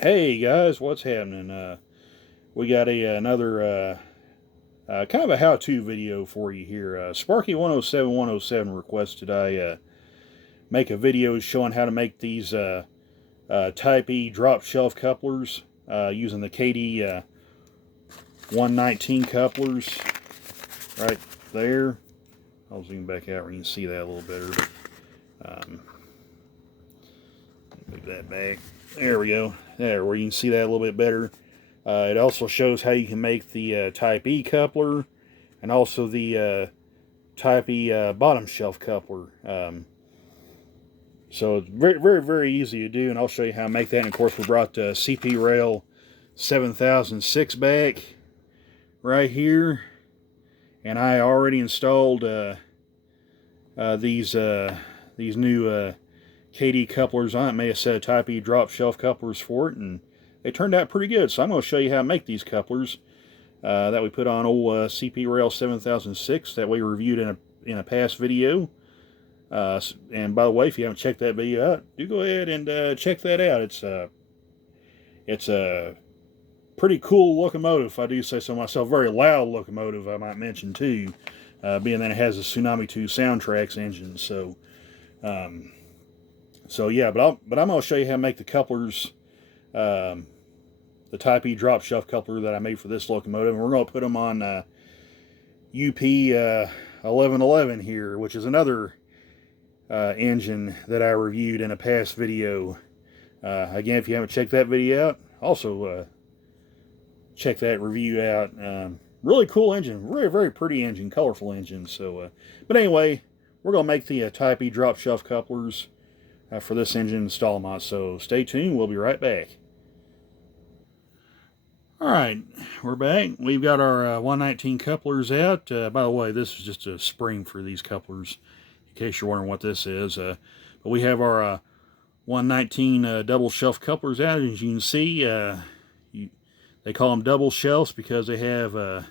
Hey guys, what's happening? We got another kind of a how-to video for you here. Sparky107107 requested I make a video showing how to make these Type E drop shelf couplers using the Kadee 119 couplers right there. I'll zoom back out where you can see that a little better. Move that back. There we go. There, where you can see that a little bit better. It also shows how you can make the Type E coupler and also the Type E bottom shelf coupler. So it's very easy to do, and I'll show you how to make that. And of course, we brought the CP Rail 7006 back right here, and I already installed these new Kadee couplers on it. Made a set of Type E drop shelf couplers for it, and they turned out pretty good. So I'm going to show you how to make these couplers that we put on old CP Rail 7006 that we reviewed in a past video. And by the way, if you haven't checked that video out, do go ahead and check that out. It's a pretty cool locomotive, if I do say so myself. Very loud locomotive, I might mention too, being that it has a Tsunami 2 Soundtrax engine. So yeah, but I'm going to show you how to make the couplers, the Type E drop shelf coupler that I made for this locomotive, and we're going to put them on UP 1111 here, which is another engine that I reviewed in a past video. Again, if you haven't checked that video out, also check that review out. Really cool engine, very pretty engine, colorful engine. So, but anyway, we're going to make the Type E drop shelf couplers for this engine, install them on. So stay tuned, we'll be right back. Alright, we're back. We've got our 119 couplers out. By the way, this is just a spring for these couplers, in case you're wondering what this is. But we have our 119 double shelf couplers out. As you can see, they call them double shelves because they have a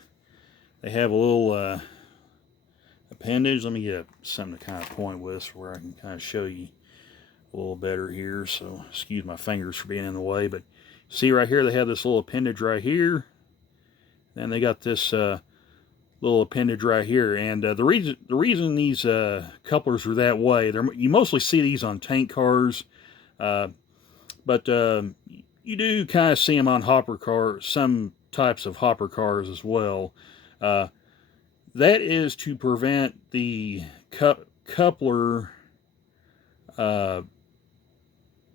little appendage. Let me get something to kind of point with where I can kind of show you a little better here. So excuse my fingers for being in the way, but see right here, they have this little appendage right here. Then they got this little appendage right here. And the reason these couplers are that way, you mostly see these on tank cars, but you do kind of see them on hopper cars, some types of hopper cars as well. That is to prevent the coupler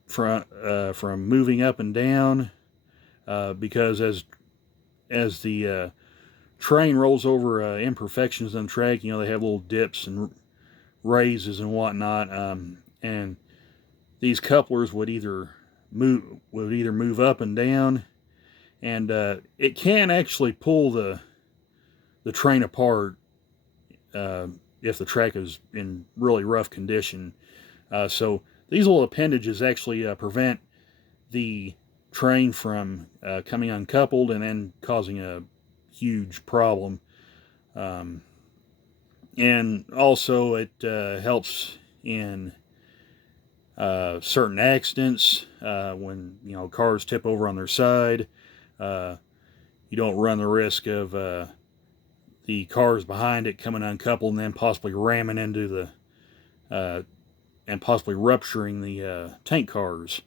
from moving up and down, because as the train rolls over imperfections in the track, they have little dips and raises and whatnot, and these couplers would either move up and down, and it can actually pull the train apart if the track is in really rough condition. So these little appendages actually prevent the train from coming uncoupled and then causing a huge problem. And also it helps in certain accidents when cars tip over on their side. You don't run the risk of the cars behind it coming uncoupled and then possibly ramming into the and possibly rupturing the tank cars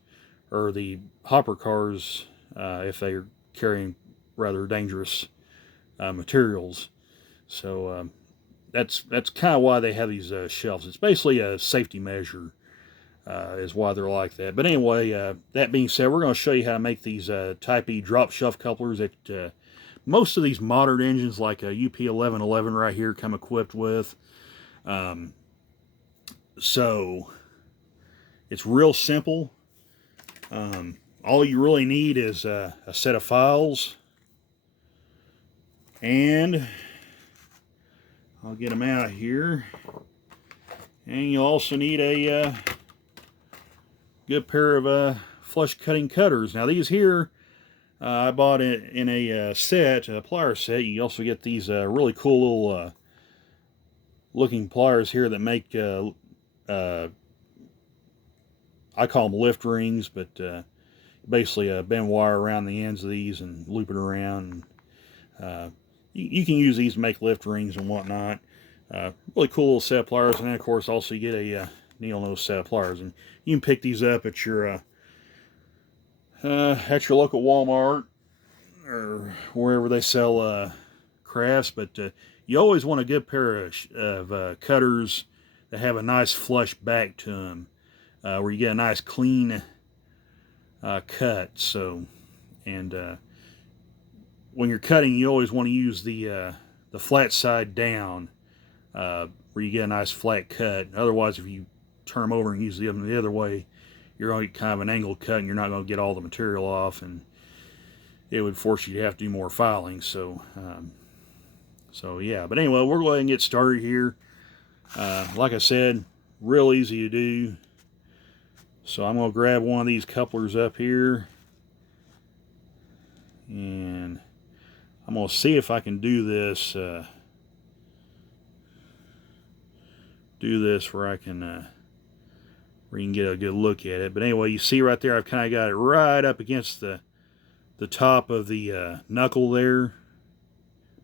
or the hopper cars if they're carrying rather dangerous materials. So that's kind of why they have these shelves. It's basically a safety measure, is why they're like that. But anyway, that being said, we're going to show you how to make these Type E drop shelf couplers that most of these modern engines like a UP 1111 right here come equipped with. So it's real simple. All you really need is a set of files, and I'll get them out here. And you'll also need a good pair of flush cutting cutters. Now these here I bought it in a set, a plier set. You also get these really cool little looking pliers here that make I call them lift rings, but basically bend wire around the ends of these and loop it around. You can use these to make lift rings and whatnot. Really cool little set of pliers, and then of course also you get a needle nose set of pliers, and you can pick these up at your local Walmart or wherever they sell crafts. But you always want a good pair of cutters that have a nice flush back to them, where you get a nice clean cut. So, and when you're cutting, you always want to use the flat side down, where you get a nice flat cut. Otherwise, if you turn them over and use them the other way, you're going to get kind of an angled cut, and you're not going to get all the material off, and it would force you to have to do more filing. So, yeah. But anyway, we're going to get started here. Like I said, real easy to do. So I'm going to grab one of these couplers up here, and I'm going to see if I can do this where I can where you can get a good look at it. But anyway, you see right there, I've kind of got it right up against the top of the knuckle there.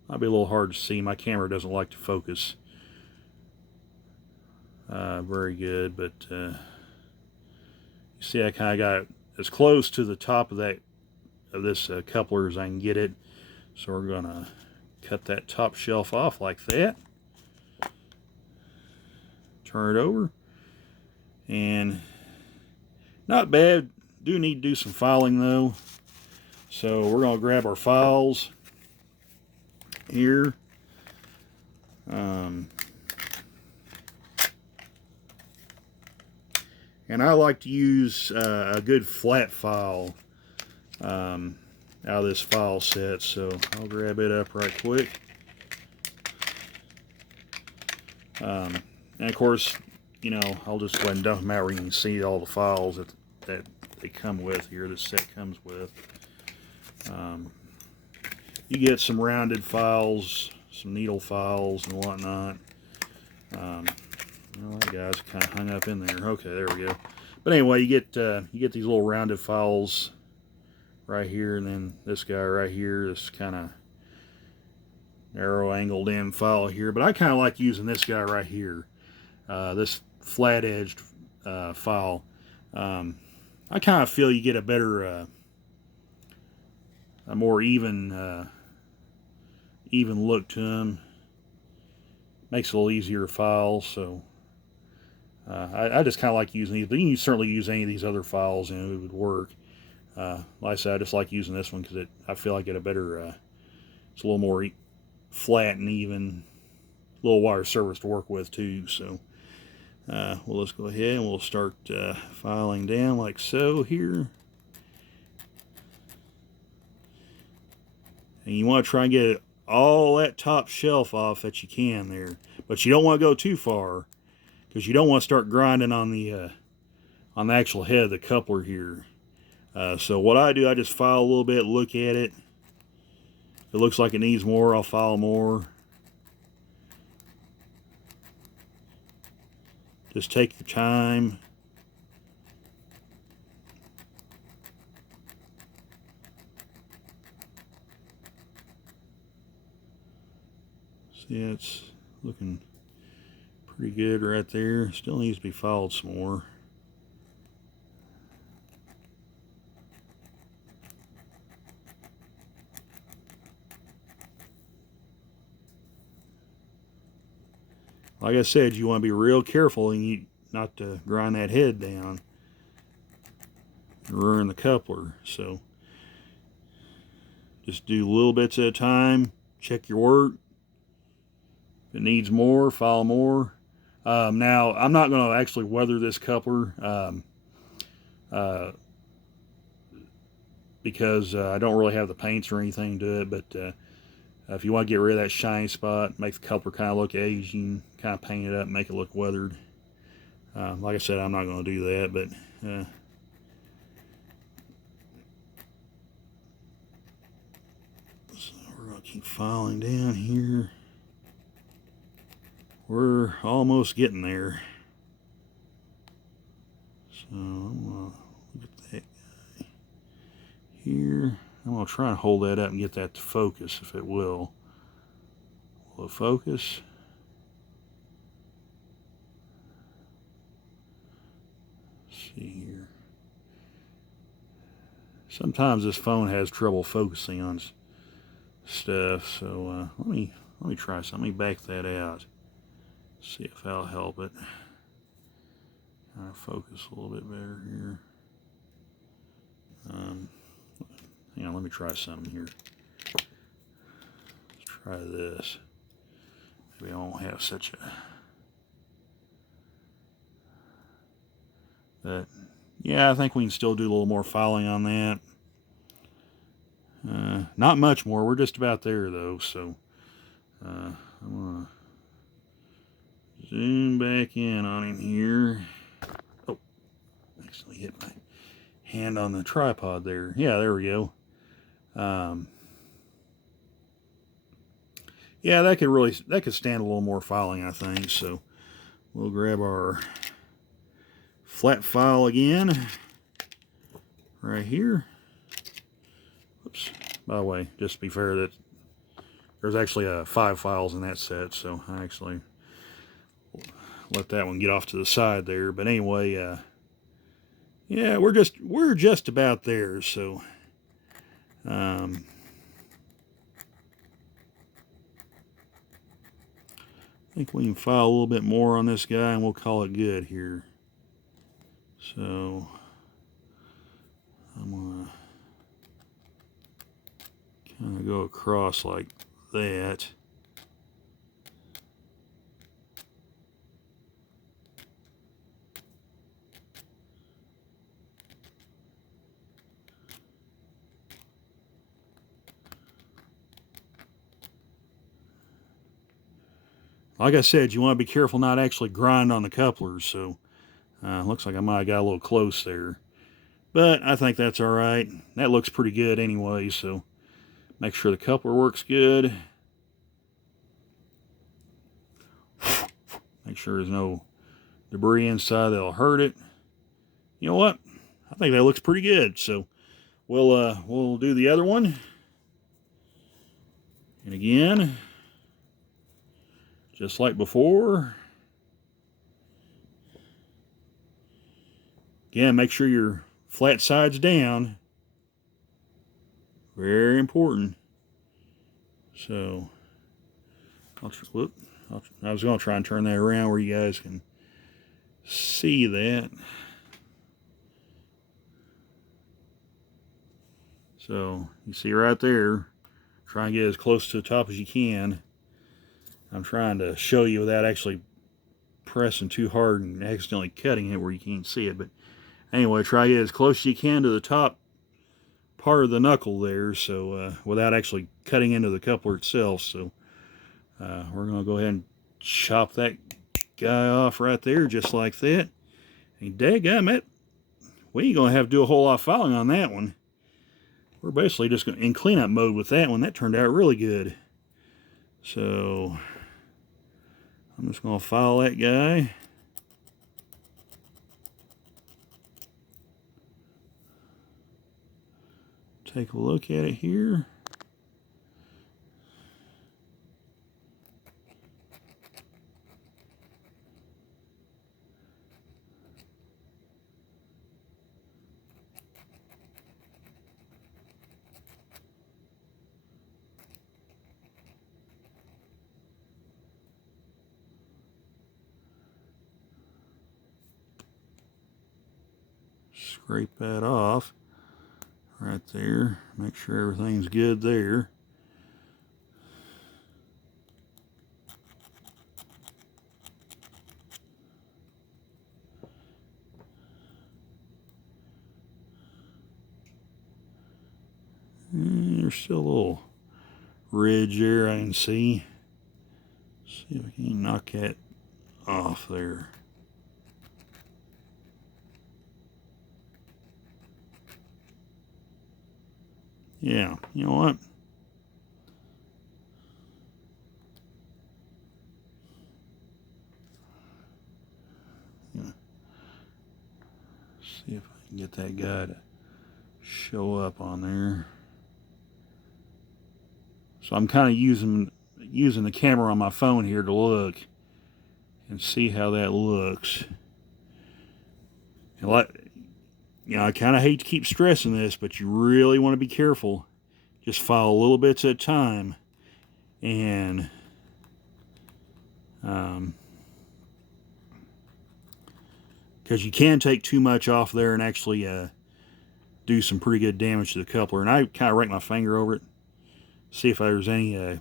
Might be a little hard to see. My camera doesn't like to focus very good, but you see I kind of got it as close to the top of this coupler as I can get it. So we're going to cut that top shelf off like that. Turn it over. And not bad. Do need to do some filing though. So we're going to grab our files here. And I like to use a good flat file out of this file set. So I'll grab it up right quick. And of course, you know, I'll just go ahead and dump them out where you can see all the files that they come with here, this set comes with. You get some rounded files, some needle files and whatnot. Well, that guy's kind of hung up in there. Okay, there we go. But anyway, you get these little rounded files right here, and then this guy right here, this kind of narrow angled in file here. But I kind of like using this guy right here, this flat edged file. I kind of feel you get a better, a more even look to them. Makes it a little easier to file. So I just kind of like using these, but you can certainly use any of these other files and it would work. Like I said, I just like using this one because I feel I get a better, it's a little more flat and even, a little wider surface to work with too. So well, let's go ahead and we'll start filing down like so here. And you want to try and get all that top shelf off that you can there, but you don't want to go too far because you don't want to start grinding on the actual head of the coupler here. So what I do, I just file a little bit, look at it. If it looks like it needs more, I'll file more. Just take your time. See, it's looking pretty good right there. Still needs to be filed some more. Like I said, you want to be real careful and not to grind that head down and ruin the coupler. So just do little bits at a time. Check your work. If it needs more, file more. Now, I'm not going to actually weather this coupler because I don't really have the paints or anything to it, but if you want to get rid of that shiny spot, make the coupler kind of look aged, you can kind of paint it up and make it look weathered. Like I said, I'm not going to do that, but so we're going to keep filing down here. We're almost getting there. So I'm going to look at that guy. here. I'm going to try and hold that up and get that to focus if it will. Will it focus? Let's see here. Sometimes this phone has trouble focusing on stuff, so let me try something. Let me back that out. See if that'll help it. Focus a little bit better here. Hang on, let me try something here. Let's try this. Maybe I won't have such a... But, yeah, I think we can still do a little more filing on that. Not much more. We're just about there, though, so... I'm going to zoom back in on him here. Oh, actually hit my hand on the tripod there. Yeah, there we go. Yeah, that could stand a little more filing, I think. So we'll grab our flat file again right here. Oops. By the way, just to be fair, that there's actually 5 files in that set, so I actually let that one get off to the side there. But anyway, yeah, we're just about there. So I think we can file a little bit more on this guy and we'll call it good here. So I'm gonna kind of go across like that. Like I said, you want to be careful not actually grind on the couplers, so looks like I might have got a little close there. But I think that's all right. That looks pretty good anyway, so make sure the coupler works good. Make sure there's no debris inside that'll hurt it. You know what? I think that looks pretty good, so we'll do the other one. And again, just like before. Again, make sure your flat side's down. Very important. So, I was going to try and turn that around where you guys can see that. So, you see right there, try and get as close to the top as you can. I'm trying to show you without actually pressing too hard and accidentally cutting it where you can't see it. But anyway, try to get as close as you can to the top part of the knuckle there, so without actually cutting into the coupler itself. So we're going to go ahead and chop that guy off right there, just like that. And dadgummit, we ain't going to have to do a whole lot of filing on that one. We're basically just going in cleanup mode with that one. That turned out really good. So I'm just going to file that guy. Take a look at it here. Scrape that off right there. Make sure everything's good there. And there's still a little ridge there I can see. See if I can knock that off there. Yeah, you know what? See if I can get that guy to show up on there. So I'm kind of using the camera on my phone here to look and see how that looks. And I kind of hate to keep stressing this, but you really want to be careful. Just file little bits at a time, and because you can take too much off there and actually do some pretty good damage to the coupler. And I kind of rake my finger over it, see if there's any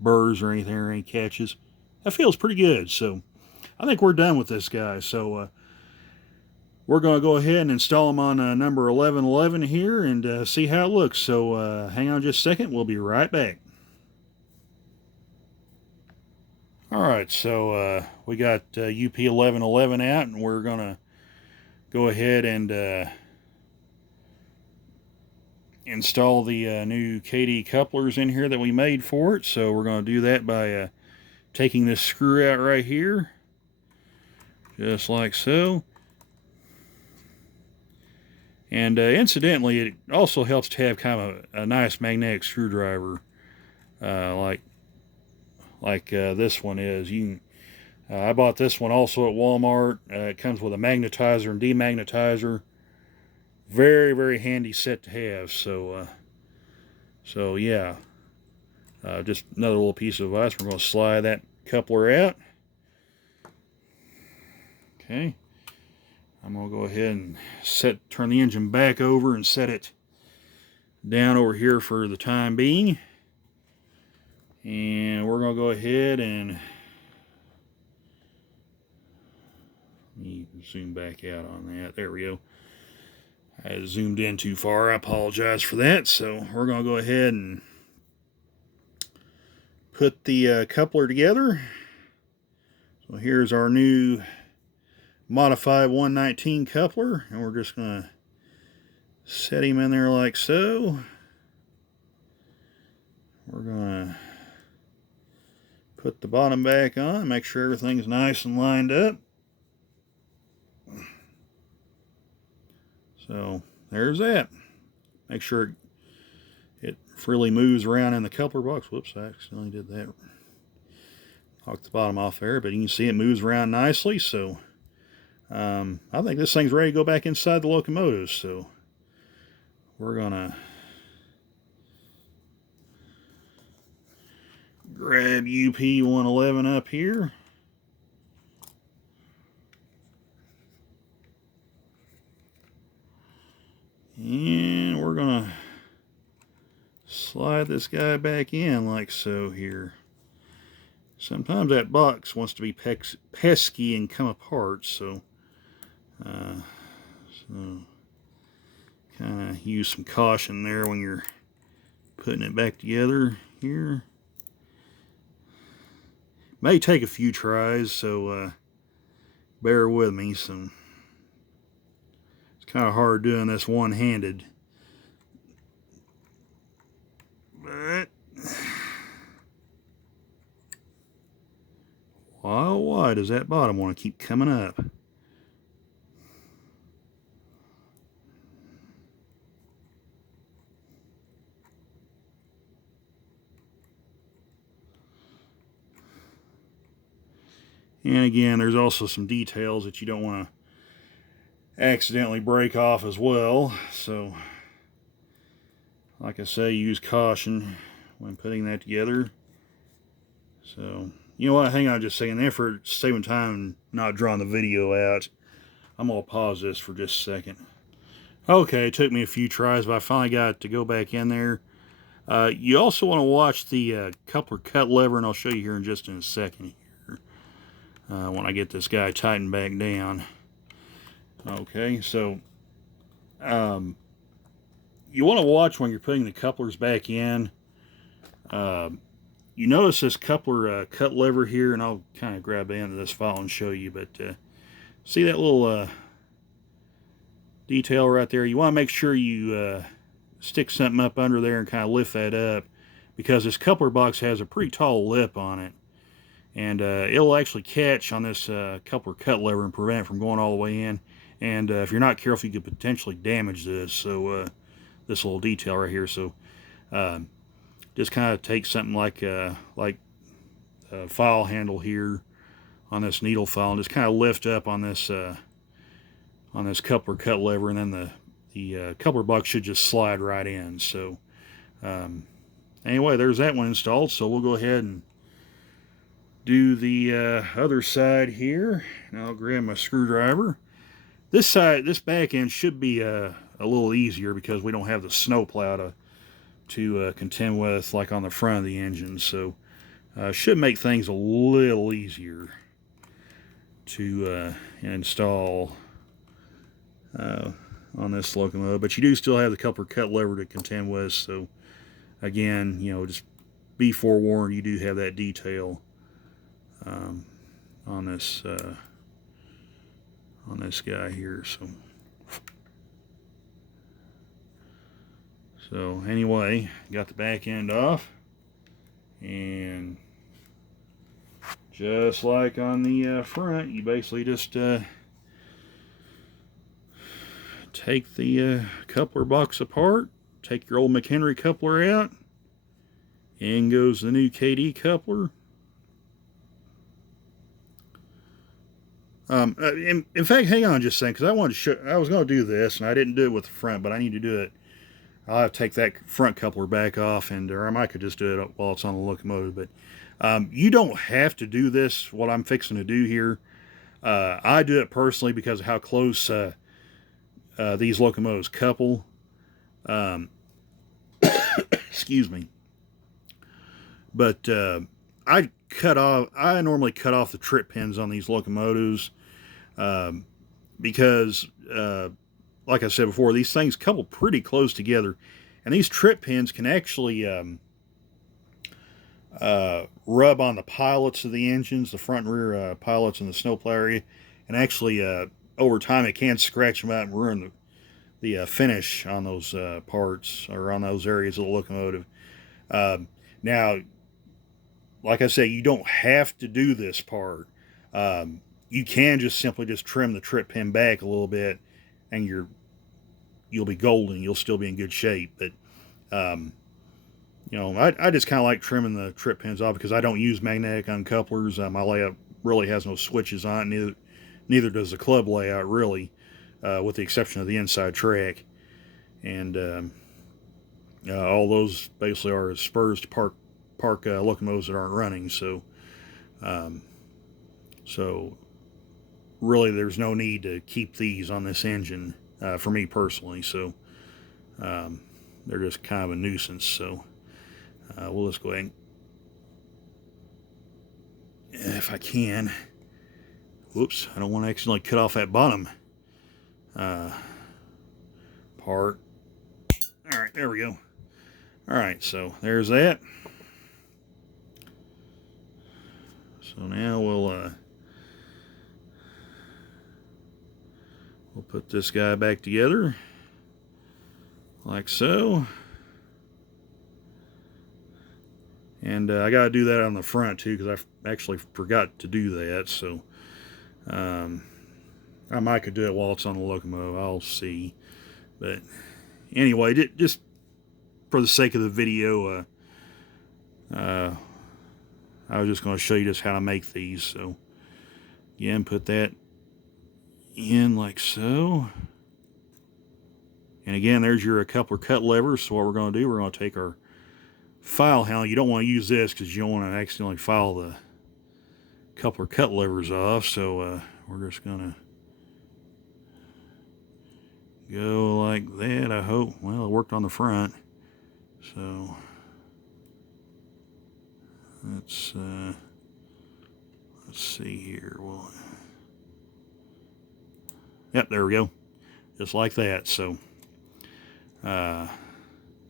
burrs or anything or any catches. That feels pretty good. So I think we're done with this guy. So we're going to go ahead and install him on number 1111 here and see how it looks. So hang on just a second. We'll be right back. Alright, so we got UP 1111 out, and we're going to go ahead and install the new Kadee couplers in here that we made for it. So we're going to do that by taking this screw out right here, just like so. And incidentally, it also helps to have kind of a nice magnetic screwdriver, like this one is. I bought this one also at Walmart. It comes with a magnetizer and demagnetizer. Very, very handy set to have. So yeah, just another little piece of advice. We're going to slide that coupler out. Okay. I'm going to go ahead and turn the engine back over and set it down over here for the time being. And we're going to go ahead and let me zoom back out on that. There we go. I zoomed in too far. I apologize for that. So we're going to go ahead and put the coupler together. So here's our new modified 119 coupler, and we're just going to set him in there like so. We're going to put the bottom back on, make sure everything's nice and lined up. So there's that. Make sure it freely moves around in the coupler box. Whoops, I accidentally did that. Knocked the bottom off there, but you can see it moves around nicely. So I think this thing's ready to go back inside the locomotive. So we're gonna grab UP 111 up here. And we're gonna slide this guy back in like so here. Sometimes that box wants to be pesky and come apart, so kind of use some caution there when you're putting it back together here. May take a few tries, so bear with me. So it's kind of hard doing this one-handed, but why does that bottom want to keep coming up? And again, there's also some details that you don't want to accidentally break off as well. So, like I say, use caution when putting that together. So, you know what? Hang on just a second. There, for saving time and not drawing the video out, I'm going to pause this for just a second. Okay, it took me a few tries, but I finally got to go back in there. You also want to watch the coupler cut lever, and I'll show you here in just a second here, when I get this guy tightened back down. Okay, so you want to watch when you're putting the couplers back in. You notice this coupler cut lever here, and I'll kind of grab the end of this file and show you, but see that little detail right there? You want to make sure you stick something up under there and kind of lift that up, because this coupler box has a pretty tall lip on it, and it'll actually catch on this coupler cut lever and prevent it from going all the way in. And if you're not careful, you could potentially damage this. So this little detail right here. So just kind of take something like a file handle here on this needle file and just kind of lift up on this coupler cut lever, and then the coupler box should just slide right in. So anyway, there's that one installed. So we'll go ahead and do the other side here. And I'll grab my screwdriver. This back end should be a little easier because we don't have the snowplow to contend with like on the front of the engine. So should make things a little easier to install on this locomotive. But you do still have the coupler cut lever to contend with. So again, just be forewarned, you do have that detail on this guy here. So anyway, got the back end off, and just like on the front, you basically just take the coupler box apart, take your old McHenry coupler out, in goes the new Kadee coupler. In fact, hang on just a second, because I wanted to show. I was going to do this, and I didn't do it with the front, but I need to do it. I'll have to take that front coupler back off, or I might could just do it while it's on the locomotive. But you don't have to do this, what I'm fixing to do here. I do it personally because of how close these locomotives couple. Excuse me. But I normally cut off the trip pins on these locomotives because, like I said before, these things couple pretty close together, and these trip pins can actually rub on the pilots of the engines, the front and rear pilots in the snowplow area, and actually over time it can scratch them out and ruin the finish on those parts, or on those areas of the locomotive. Now, like I say, you don't have to do this part. You can just simply trim the trip pin back a little bit, and you'll be golden. You'll still be in good shape. But I just kind of like trimming the trip pins off because I don't use magnetic uncouplers. My layout really has no switches on it. Neither does the club layout, really, with the exception of the inside track. And all those basically are spurs to park locomotives that aren't running. So really there's no need to keep these on this engine for me personally. So they're just kind of a nuisance. So we'll just go ahead and, if I can, whoops, I don't want to accidentally cut off that bottom part. All right, there we go. All right, so there's that. So now we'll put this guy back together like so. And I got to do that on the front too, because I actually forgot to do that. So I might could do it while it's on the locomotive. I'll see. But anyway, just for the sake of the video, I was just going to show you just how to make these. So again, put that in like so. And again, there's your coupler cut lever. So what we're going to do, we're going to take our file handle. You don't want to use this because you don't want to accidentally file the coupler cut levers off. So we're just going to go like that, I hope. Well, it worked on the front. So let's see here. Well, yep, there we go. Just like that. So oh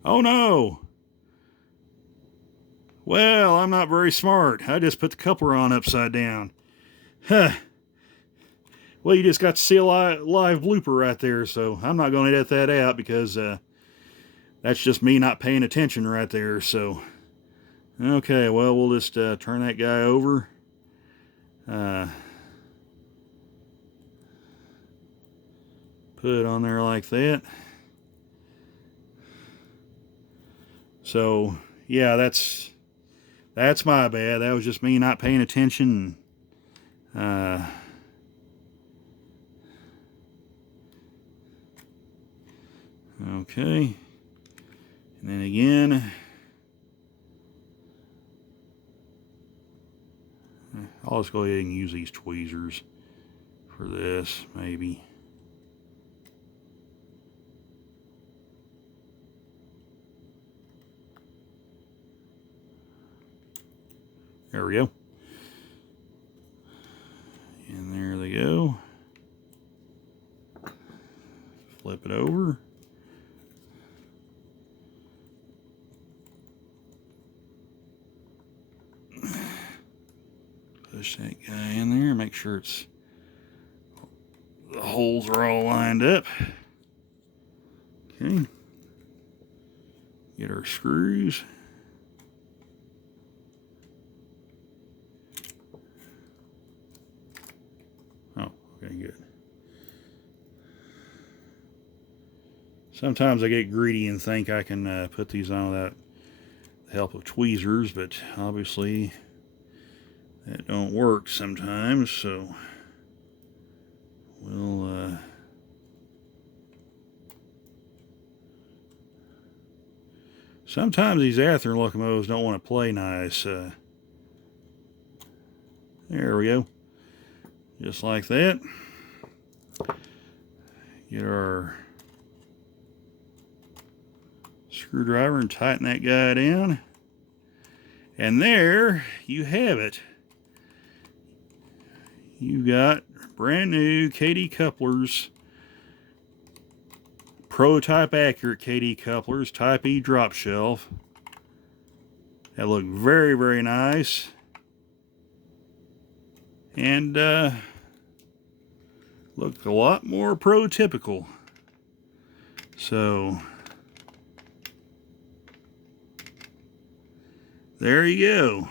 no. Well, I'm not very smart. I just put the coupler on upside down. Huh. Well, you just got to see a live blooper right there, so I'm not going to edit that out because that's just me not paying attention right there. So, okay, well, we'll just turn that guy over. Put it on there like that. So yeah, that's my bad. That was just me not paying attention. Okay, and then again, I'll just go ahead and use these tweezers for this, maybe. There we go. And there they go. Flip it over. Push that guy in there, make sure the holes are all lined up. Okay. Get our screws. Oh, okay, good. Sometimes I get greedy and think I can put these on without the help of tweezers, but obviously that don't work sometimes, so we'll sometimes these Athearn locomotives don't want to play nice. There we go. Just like that. Get our screwdriver and tighten that guy down. And there you have it. You've got brand new Kadee couplers, prototype accurate Kadee couplers, Type E drop shelf. That look very, very nice. And look a lot more prototypical. So there you go.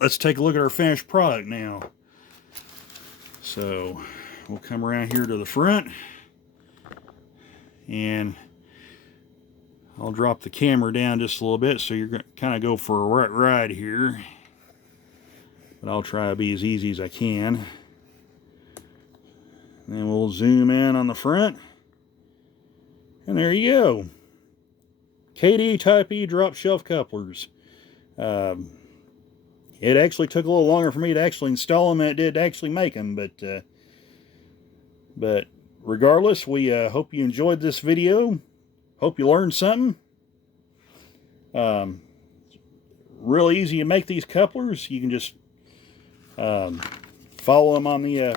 Let's take a look at our finished product now. So we'll come around here to the front, and I'll drop the camera down just a little bit so you're going to kind of go for a ride here. But I'll try to be as easy as I can. And then we'll zoom in on the front. And there you go. Kadee Type E drop shelf couplers. It actually took a little longer for me to actually install them than it did to actually make them, but regardless, we hope you enjoyed this video. Hope you learned something. Real easy to make these couplers. You can just follow them on the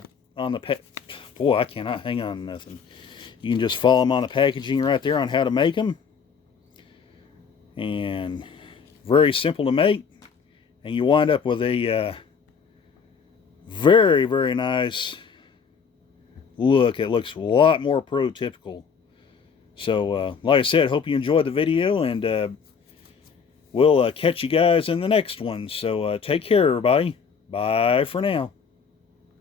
boy, I cannot hang on to nothing. You can just follow them on the packaging right there on how to make them, and very simple to make. And you wind up with a very, very nice look. It looks a lot more prototypical. So, like I said, hope you enjoyed the video, and we'll catch you guys in the next one. So, take care, everybody. Bye for now.